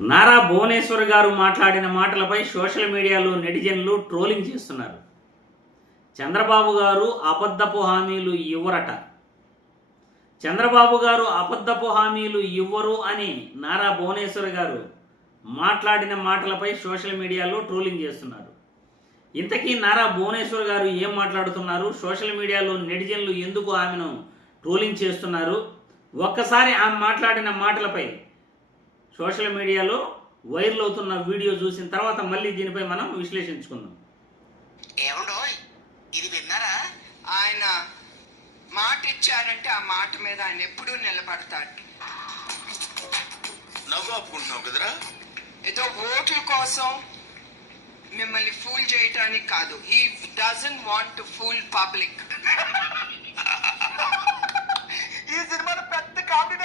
నారా భువనేశ్వర్ గారు మాట్లాడిన మాటలపై సోషల్ మీడియాలో నెటిజన్లు ట్రోలింగ్ చేస్తున్నారు. చంద్రబాబు గారు అబద్ధపు హామీలు ఇవ్వరట. చంద్రబాబు గారు అబద్ధపు హామీలు ఇవ్వరు అని నారా భువనేశ్వర్ గారు మాట్లాడిన మాటలపై సోషల్ మీడియాలో ట్రోలింగ్ చేస్తున్నారు. ఇంతకీ నారా భువనేశ్వర్ గారు ఏం మాట్లాడుతున్నారు? సోషల్ మీడియాలో నెటిజన్లు ఎందుకు ఆమెను ట్రోలింగ్ చేస్తున్నారు? ఒక్కసారి ఆమె మాట్లాడిన మాటలపై సోషల్ మీడియాలో వైరల్ అవుతున్న వీడియో చూసిన తర్వాత మళ్ళీ దీనిపై మనం విశ్లేషించుకుందాం. ఏమండో ఇది విన్నారా? ఆయన మాట ఇచ్చారంటే ఆ మాట మీద ఆయన ఎప్పుడూ నిలబడతాడు. నవ్వు ఆపుకుంటున్నావు కదరా? ఏదో ఓట్ల కోసం మిమ్మల్ని ఫూల్ చేయటానికి కాదు. He doesn't want to fool public. ఈ సినిమాలో పెద్ద కామెడీ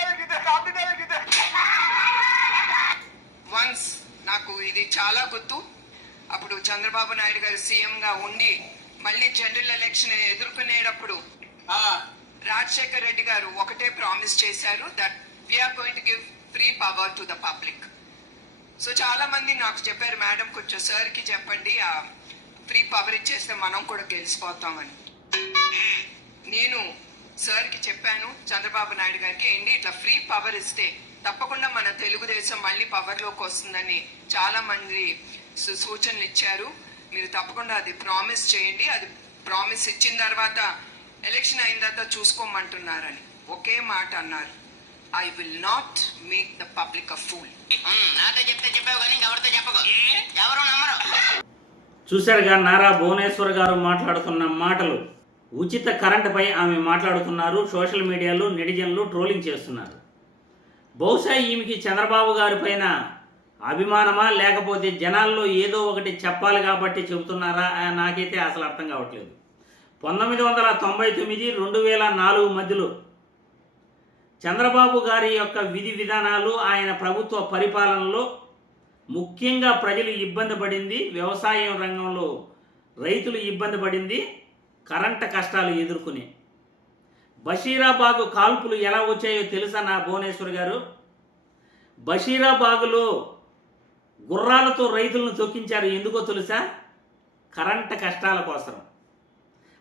వన్స్ నాకు ఇది చాలా గుర్తు. అప్పుడు చంద్రబాబు నాయుడు గారు సీఎంగా ఉండి మళ్ళీ జనరల్ ఎలక్షన్ ఎదుర్కొనేటప్పుడు రాజశేఖర్ రెడ్డి గారు ఒకటే ప్రామిస్ చేశారు, that we're going to give free power to the public. So చాలా మంది నాకు చెప్పారు, మేడం కొంచెం సార్కి చెప్పండి, ఆ ఫ్రీ పవర్ ఇచ్చేస్తే మనం కూడా గెలిచిపోతామని. నేను సార్కి చెప్పాను, చంద్రబాబు నాయుడు గారికి, ఏంటి ఇట్లా ఫ్రీ పవర్ ఇస్తే తప్పకుండా మన తెలుగుదేశం మళ్ళీ పవర్లోకి వస్తుందని చాలా మంది సూచనలు ఇచ్చారు. మీరు తప్పకుండా అది ప్రామిస్ చేయండి. అది ప్రామిస్ ఇచ్చిన తర్వాత ఎలక్షన్ అయిన తర్వాత చూసుకోమంటున్నారని ఒకే మాట అన్నారు, I will not make the public a fool. నాతో చెప్తే చెప్పావు కానీ ఎవరితో చెప్పకు, ఎవరు నమ్మరు. చూశారుగా నారా భువనేశ్వర్ గారు మాట్లాడుతున్న మాటలు. ఉచిత కరెంటుపై ఆమె మాట్లాడుతున్నారు. సోషల్ మీడియాలో నెటిజన్లు ట్రోలింగ్ చేస్తున్నారు. బహుశా ఈమెకి చంద్రబాబు గారి పైన అభిమానమా, లేకపోతే జనాల్లో ఏదో ఒకటి చెప్పాలి కాబట్టి చెబుతున్నారా నాకైతే అసలు అర్థం కావట్లేదు. 1999, 2004 మధ్యలో చంద్రబాబు గారి యొక్క విధి విధానాలు, ఆయన ప్రభుత్వ పరిపాలనలో ముఖ్యంగా ప్రజలు ఇబ్బంది పడింది, వ్యవసాయం రంగంలో రైతులు ఇబ్బంది పడింది, కరెంటు కష్టాలు ఎదుర్కొనే. బషీరాబాగు కాల్పులు ఎలా వచ్చాయో తెలుసా నా భువనేశ్వర్ గారు? బషీరాబాగులో గుర్రాలతో రైతులను తొక్కించారు. ఎందుకో తెలుసా? కరెంటు కష్టాల కోసం.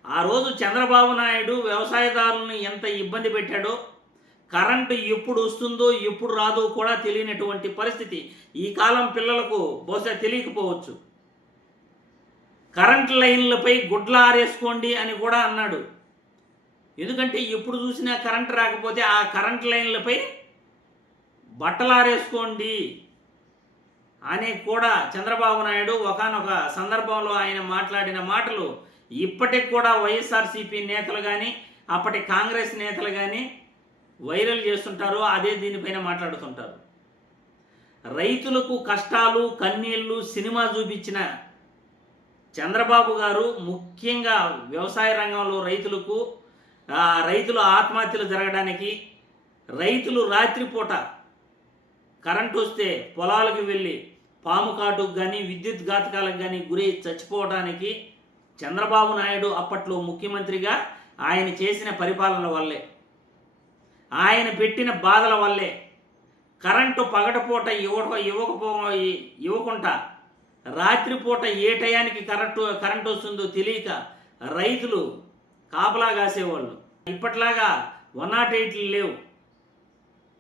ఆ రోజు చంద్రబాబు నాయుడు వ్యవసాయదారులను ఎంత ఇబ్బంది పెట్టాడో, కరెంటు ఎప్పుడు వస్తుందో ఎప్పుడు రాదో కూడా తెలియనటువంటి పరిస్థితి. ఈ కాలం పిల్లలకు బహుశా తెలియకపోవచ్చు. కరెంటు లైన్లపై గుడ్ల ఆరేసుకోండి అని కూడా అన్నాడు. ఎందుకంటే ఎప్పుడు చూసినా కరెంటు రాకపోతే ఆ కరెంటు లైన్లపై బట్టలు ఆరేసుకోండి అని కూడా చంద్రబాబు నాయుడు ఒకానొక సందర్భంలో ఆయన మాట్లాడిన మాటలు ఇప్పటికి కూడా వైఎస్ఆర్సీపీ నేతలు కానీ అప్పటి కాంగ్రెస్ నేతలు కానీ వైరల్ చేస్తుంటారు. అదే దీనిపైన మాట్లాడుతుంటారు. రైతులకు కష్టాలు కన్నీళ్లు సినిమా చూపించిన చంద్రబాబు గారు ముఖ్యంగా వ్యవసాయ రంగంలో రైతులు ఆత్మహత్యలు జరగడానికి, రైతులు రాత్రిపూట కరెంటు వస్తే పొలాలకు వెళ్ళి పాము కాటుకు కానీ విద్యుత్ ఘాతకాలకు కానీ గురై చచ్చిపోవడానికి చంద్రబాబు నాయుడు అప్పట్లో ముఖ్యమంత్రిగా ఆయన చేసిన పరిపాలన వల్లే, ఆయన పెట్టిన బాధల వల్లే కరెంటు పగటిపూట ఇవ్వకుండా రాత్రిపూట ఏ టయానికి కరెంటు వస్తుందో తెలియక రైతులు కాపలా కాసేవాళ్ళు. ఇప్పట్లాగా 108 లేవు.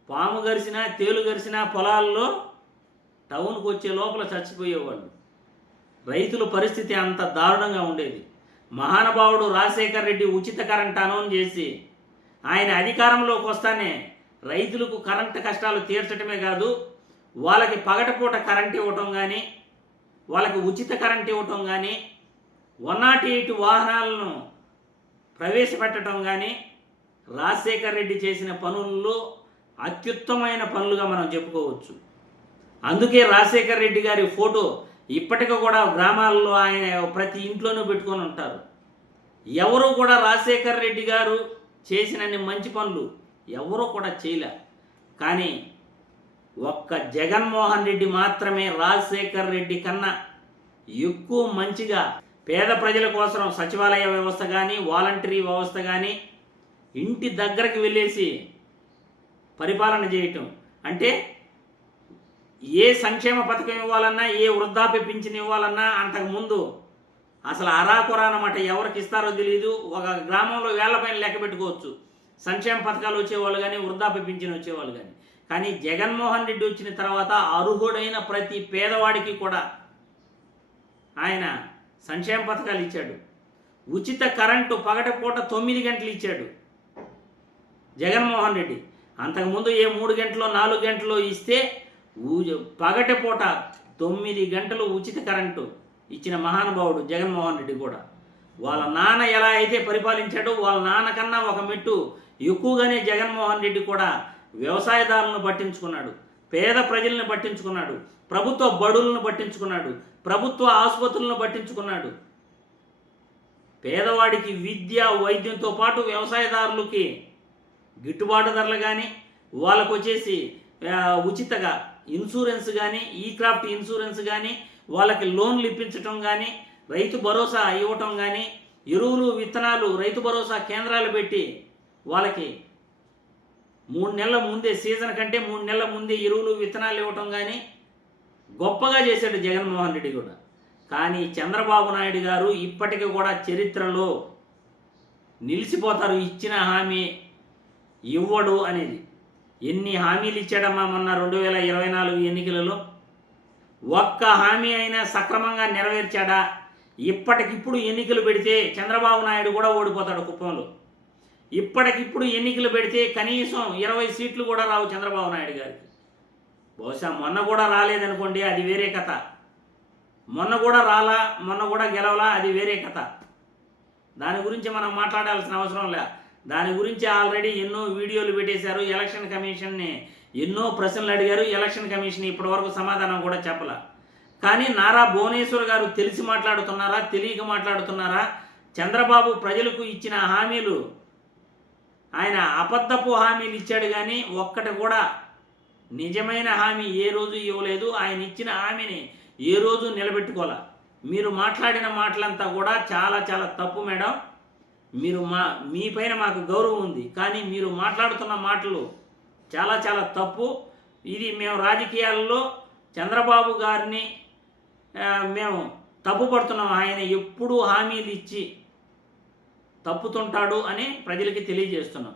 పాము గరిసినా తేలు గరిసినా పొలాల్లో టౌన్కి వచ్చే లోపల చచ్చిపోయేవాళ్ళు. రైతుల పరిస్థితి అంత దారుణంగా ఉండేది. మహానుభావుడు రాజశేఖర్ రెడ్డి ఉచిత కరెంట్ అనౌన్స్ చేసి ఆయన అధికారంలోకి వస్తానే రైతులకు కరెంటు కష్టాలు తీర్చడమే కాదు, వాళ్ళకి పగటిపూట కరెంట్ ఇవ్వటం కానీ, వాళ్ళకి ఉచిత కరెంట్ ఇవ్వటం కానీ, 108 వాహనాలను ప్రవేశపెట్టడం కానీ రాజశేఖర్ రెడ్డి చేసిన పనుల్లో అత్యుత్తమైన పనులుగా మనం చెప్పుకోవచ్చు. అందుకే రాజశేఖర్ రెడ్డి గారి ఫోటో ఇప్పటికీ కూడా గ్రామాల్లో ఆయన ప్రతి ఇంట్లోనూ పెట్టుకొని ఉంటారు. ఎవరు కూడా రాజశేఖర్ రెడ్డి గారు చేసినన్ని మంచి పనులు ఎవరూ కూడా చేయలే. కానీ ఒక్క జగన్మోహన్ రెడ్డి మాత్రమే రాజశేఖర్ రెడ్డి కన్నా ఎక్కువ మంచిగా పేద ప్రజల కోసం సచివాలయ వ్యవస్థ కానీ, వాలంటరీ వ్యవస్థ కానీ ఇంటి దగ్గరికి వెళ్ళేసి పరిపాలన చేయటం. అంటే ఏ సంక్షేమ పథకం ఇవ్వాలన్నా, ఏ వృద్ధాప్య పింఛన్ ఇవ్వాలన్నా అంతకుముందు అసలు అరాకొరా అన్నమాట. ఎవరికి ఇస్తారో తెలియదు. ఒక గ్రామంలో వేళ్ల పైన లెక్క పెట్టుకోవచ్చు సంక్షేమ పథకాలు వచ్చేవాళ్ళు కానీ, వృద్ధాప్య పింఛన్ వచ్చేవాళ్ళు కానీ. కానీ జగన్మోహన్ రెడ్డి వచ్చిన తర్వాత అర్హుడైన ప్రతి పేదవాడికి కూడా ఆయన సంక్షేమ పథకాలు ఇచ్చాడు. ఉచిత కరెంటు పగటిపూట 9 గంటలు ఇచ్చాడు జగన్మోహన్ రెడ్డి. అంతకుముందు ఏ 3 గంటలో 4 గంటలో ఇస్తే పగటిపూట 9 గంటలు ఉచిత కరెంటు ఇచ్చిన మహానుభావుడు జగన్మోహన్ రెడ్డి కూడా. వాళ్ళ నాన్న ఎలా అయితే పరిపాలించాడో వాళ్ళ నాన్న కన్నా ఒక మెట్టు ఎక్కువగానే జగన్మోహన్ రెడ్డి కూడా వ్యవసాయదారులను పట్టించుకున్నాడు, పేద ప్రజలను పట్టించుకున్నాడు, ప్రభుత్వ బడులను పట్టించుకున్నాడు, ప్రభుత్వ ఆసుపత్రులను పట్టించుకున్నాడు. పేదవాడికి విద్య, వైద్యంతో పాటు వ్యవసాయదారులకి గిట్టుబాటు ధరలు కానీ, వాళ్ళకు వచ్చేసి ఉచితగా ఇన్సూరెన్స్ కానీ, ఈ క్రాఫ్ట్ ఇన్సూరెన్స్ కానీ, వాళ్ళకి లోన్లు ఇప్పించటం కానీ, రైతు భరోసా ఇవ్వటం కానీ, ఎరువులు విత్తనాలు రైతు భరోసా కేంద్రాలు పెట్టి వాళ్ళకి 3 నెలల ముందే, సీజన్ కంటే 3 నెలల ముందే ఎరువులు విత్తనాలు ఇవ్వటం కానీ గొప్పగా చేశాడు జగన్మోహన్ రెడ్డి కూడా. కానీ చంద్రబాబు నాయుడు గారు ఇప్పటికీ కూడా చరిత్రలో నిలిచిపోతారు. ఇచ్చిన హామీ ఇవ్వడు అనేది. ఎన్ని హామీలు ఇచ్చాడమ్మా మొన్న 2024 ఎన్నికలలో? ఒక్క హామీ అయినా సక్రమంగా నెరవేర్చాడా? ఇప్పటికిప్పుడు ఎన్నికలు పెడితే చంద్రబాబు నాయుడు కూడా ఓడిపోతాడు కుప్పంలో. ఇప్పటికిప్పుడు ఎన్నికలు పెడితే కనీసం 20 సీట్లు కూడా రావు చంద్రబాబు నాయుడు గారికి. బహుశా మొన్న కూడా రాలేదనుకోండి, అది వేరే కథ. మొన్న కూడా గెలవలా, అది వేరే కథ. దాని గురించి మనం మాట్లాడాల్సిన అవసరం లే. దాని గురించి ఆల్రెడీ ఎన్నో వీడియోలు పెట్టేశారు. ఎలక్షన్ కమిషన్ని ఎన్నో ప్రశ్నలు అడిగారు. ఎలక్షన్ కమిషన్ ఇప్పటివరకు సమాధానం కూడా చెప్పలా. కానీ నారా భువనేశ్వర్ గారు తెలిసి మాట్లాడుతున్నారా, తెలియక మాట్లాడుతున్నారా? చంద్రబాబు ప్రజలకు ఇచ్చిన హామీలు, ఆయన అబద్ధపు హామీలు ఇచ్చాడు కానీ ఒక్కటి కూడా నిజమైన హామీ ఏ రోజు ఇవ్వలేదు. ఆయన ఇచ్చిన హామీని ఏ రోజు నిలబెట్టుకోలే. మీరు మాట్లాడిన మాటలంతా కూడా చాలా చాలా తప్పు మేడం. మీ పైన మాకు గౌరవం ఉంది, కానీ మీరు మాట్లాడుతున్న మాటలు చాలా చాలా తప్పు. ఇది మేము రాజకీయాల్లో చంద్రబాబు గారిని మేము తప్పుపడుతున్నాం. ఆయన ఎప్పుడూ హామీలు ఇచ్చి తప్పుతుంటాడు అని ప్రజలకి తెలియజేస్తున్నాం.